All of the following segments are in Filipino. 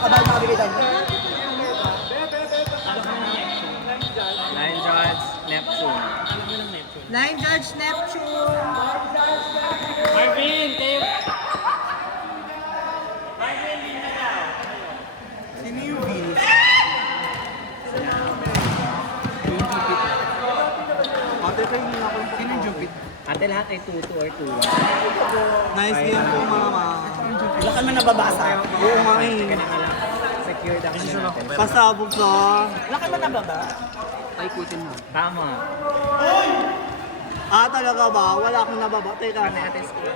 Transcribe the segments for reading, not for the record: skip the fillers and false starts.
Nakabahal makabigay tayo. Line Judge, Neptune. Line Judge Neptune. Marvin, tayo. Sino yung Venus? Ate, kayo hindi ako. Sino yung Jupit? Ate lahat ay 2-2 or 2-1. Nice game po, mama. Wala ka man nababasa. Oo, mami. Secured ako natin. Pasabog ka. Wala ka man nababa. Paikutin mo. Tama. Talaga ba? Wala akong nababa. Teka Ate na. ate school.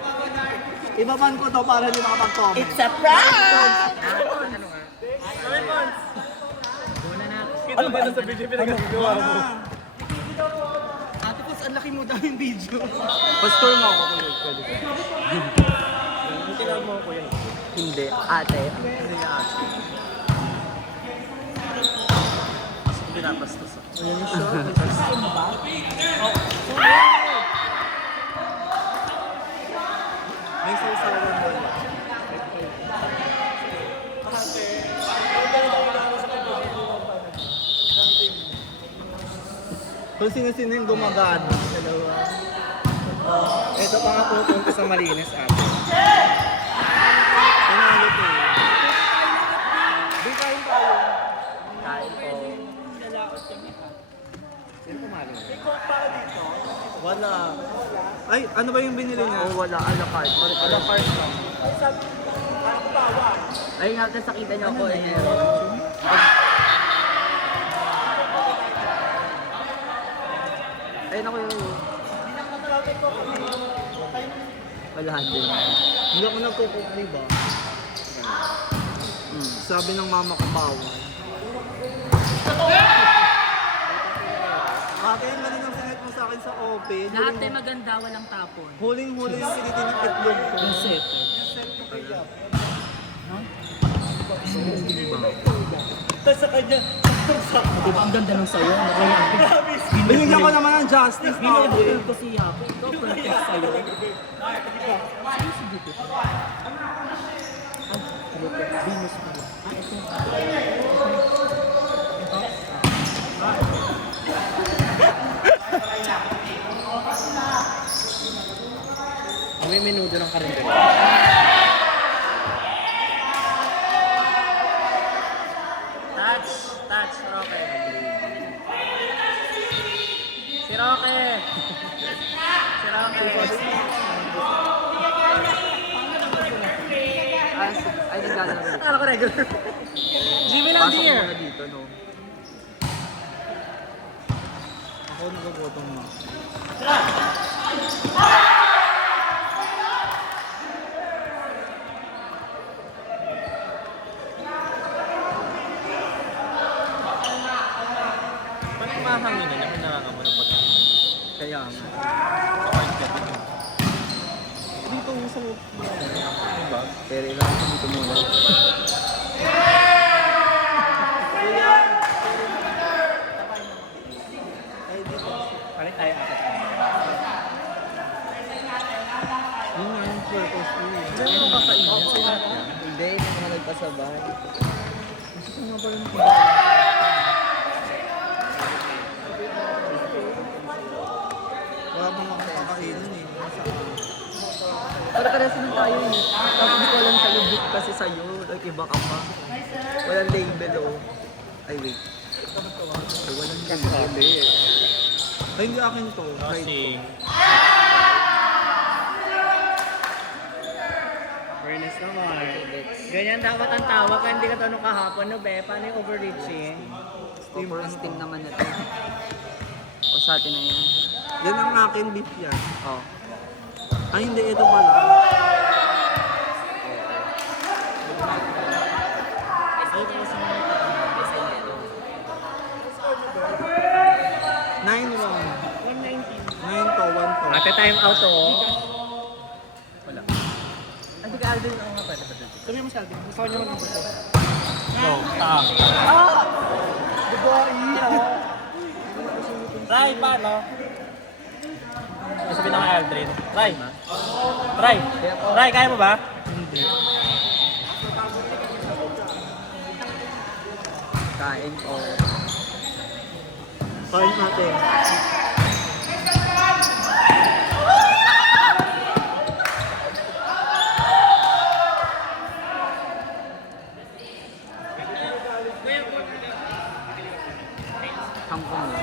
Ibaban ko to para hindi makapag-comment. It's a prank! Ano nga? Muna na. Ano ba sa video pinagagawa mo? Ate Pus, ang laki mo daw yung video. Pastor mo ako kung pwede. Tinawag mo ko yun. Hindi. Ate. Hindi na ate. Pinapastos ako. Ayan yung shot. May sausawan mo. Kung sino-sino yung gumagano. Dalawa. Ito pa nga pupunta sa malinis ate. Panalo to eh. Di kain tayo. Kain po. Sino pumalo? Wala. Ay, ano ba yung binili niya? Oh, wala. A la carte. A la carte lang. Ay nga, tapos nakita niyo ako eh. Ayun ako yun. Wala din. Hindi ako nagkukup, di ba? Sabi ng mama ko bawal. Ate, yung galing ang sinet mo sa akin sa open. Lahat ay maganda, walang tapon. Huling-huli yung sinitin ng itlog ko. Yung set. Tapos sa kanya, Diba ang ganda ng sayo? Nakayabi. binigyan ko naman ng justice na ako. Binulil ko si Yapo. Ikaw, perfect sayo. Sino si Jupit? Jupit. Venus pala. Ito. May menudo ng karindel. Touch, Roque. Si Roque. Si Roque. Ay, naglalaro. Akala ko regular. Jimmy lang Pasok here. mo na dito, no? Ako nagagotong na. Parang mahangin na naman nakakaman ng pagkain. Kaya nga. Dito sa diba? Pero ilang dito muna. Palit tayo ata. Yun nga yung purpose ko eh. Hindi mo kakainin. Sa lahat yan. Hindi, hindi naman nagpasabay. Gusto ko nga pa rin wala bang makakakainin eh. Para-pareho naman tayo eh. Tapos di ko alam sa'yo, book kasi sa'yo. Like iba ka pa. Walang label oh. Ay wait. Ay, walang label. Ay, hindi akin to. Right to. Fairness naman. Ganyan dapat ang tawag kaya hindi ka tanong kahapon no be. Paano yung overreaching? Steam naman ito. O sa atin na yan. Yan ang akin, beef yan. Oh. Ay, hindi. Ito pala. Nine one. 9 to 1 to. Ate time out oh. Wala. Hindi ka Alvin ako nga pwede pa dito. Sabi mo si Alvin, gusto ko niyo mag-gusto. Go. Try pa no? Sabi na kay Aldrin. Try. Try. Try, kaya mo ba? Hindi. Kain ko. Kain natin. Hangkong mo.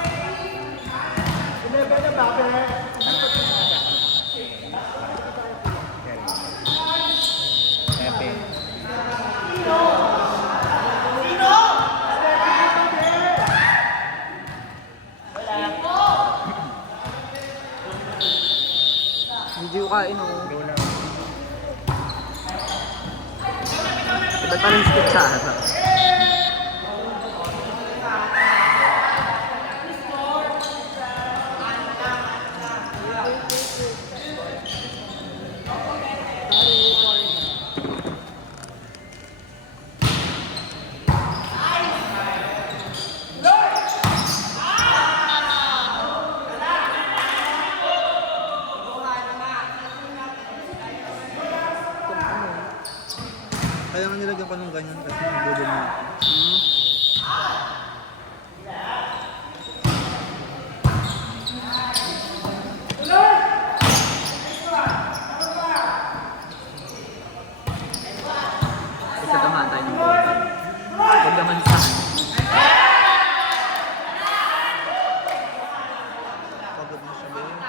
Pepe. Hindi ko kain oh. Go lang. Ba't parang skip sa ata? Kaya nga nilagyan ko ng ganyan kasi nagdodon na. Isa tamahan tayo ng bola. Huwag naman saan. Pagod na siya din.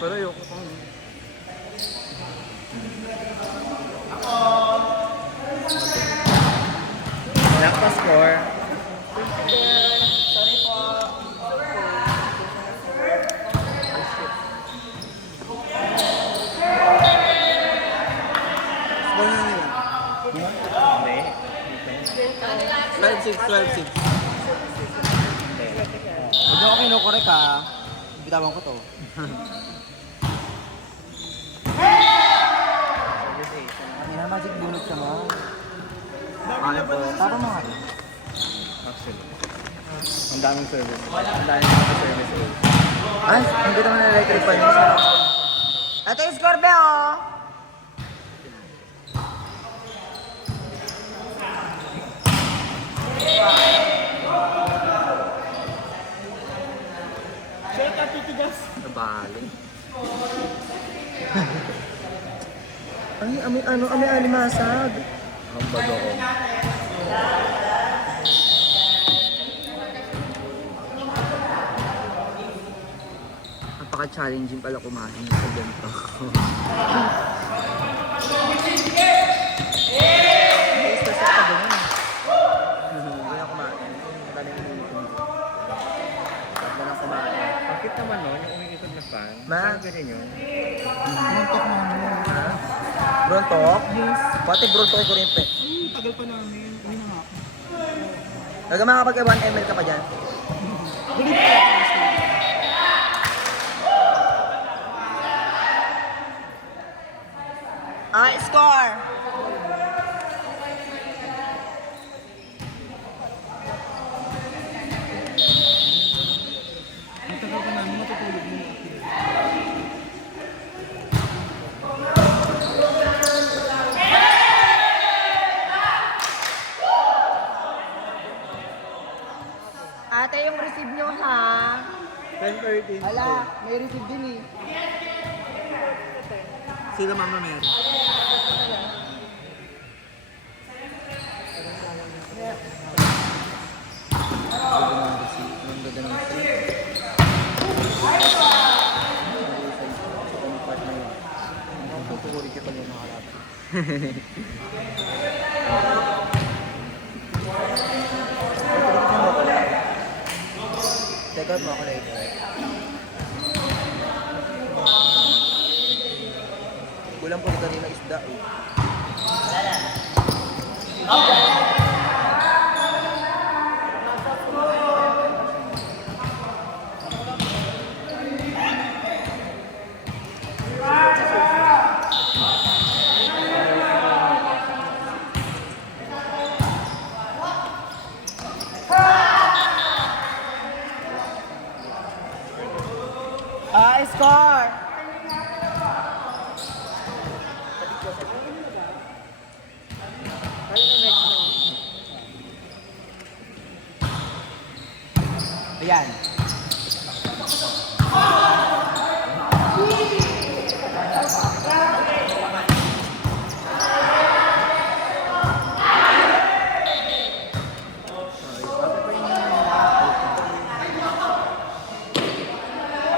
Pero ayoko pang... Lock pa score. Score na nila. Hindi. 12-6, 12-6. Huwag niyo ako kinukorek ha. Bitawan ko to. Hindi na magic bulog ka mo. Ano po? Tara mo nga. Actually. Ang daming service. Ang daming mga service eh. Ay, hindi naman na electric fan yun. Ito yung score be oh! Check at titigas. Nabali. Ay, ami alimasag. Ang bago ko. Napaka-challenging pala kumain sa ganito. Basta sa ka doon. Hindi na kumain. Madaling umiinom. Huwag na lang kumain. Bakit naman no? Yung umiikot na fan? Ma? Saan ganun yun? Muntok na mo. Ha? Brontok? Yes. Pati brontok ay kuryente. Tagal pa namin. Uwi na nga ako. Naga makapag 1 ml ka pa dyan. Bili pa ako. Score! Ang tagal pa namin matutulog mo. Ate, yung receive nyo ha? 10-13. Wala, may receive din eh. Sila Mama Mary. Ang ganda ng receive. Ang tuturi ka pala yung makalapit. Check out mo ako later. Kulang po rin kanina isda eh. score! Ayan.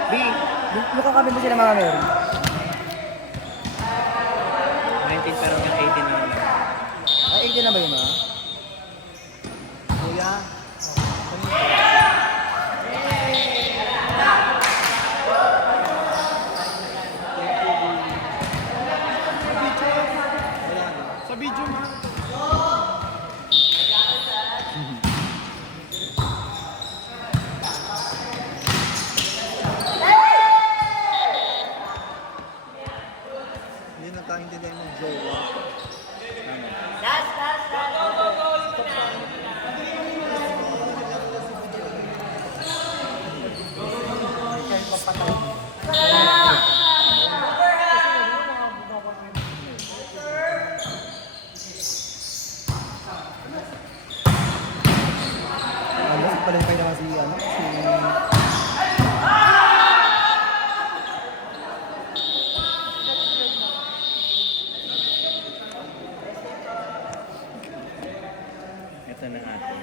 B, mukha kami mo sila mga meron. 19 pero yung 18 na lang. Ay, 18 na ba yun, ha? Kuya. Sa video ma. Hindi nagkaintindihan ng jowa. Ano, palipay naman si, ano, si... Ito na natin.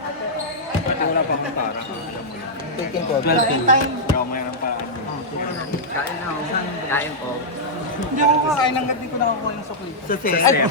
Pati wala pa akong para. Alam mo yun. 13 ko. 12. Ikaw may ng paraan yun. Kain na ako. Kain po. Hindi ako kakain hanggat di ko nakukuha yung sukli. Ay,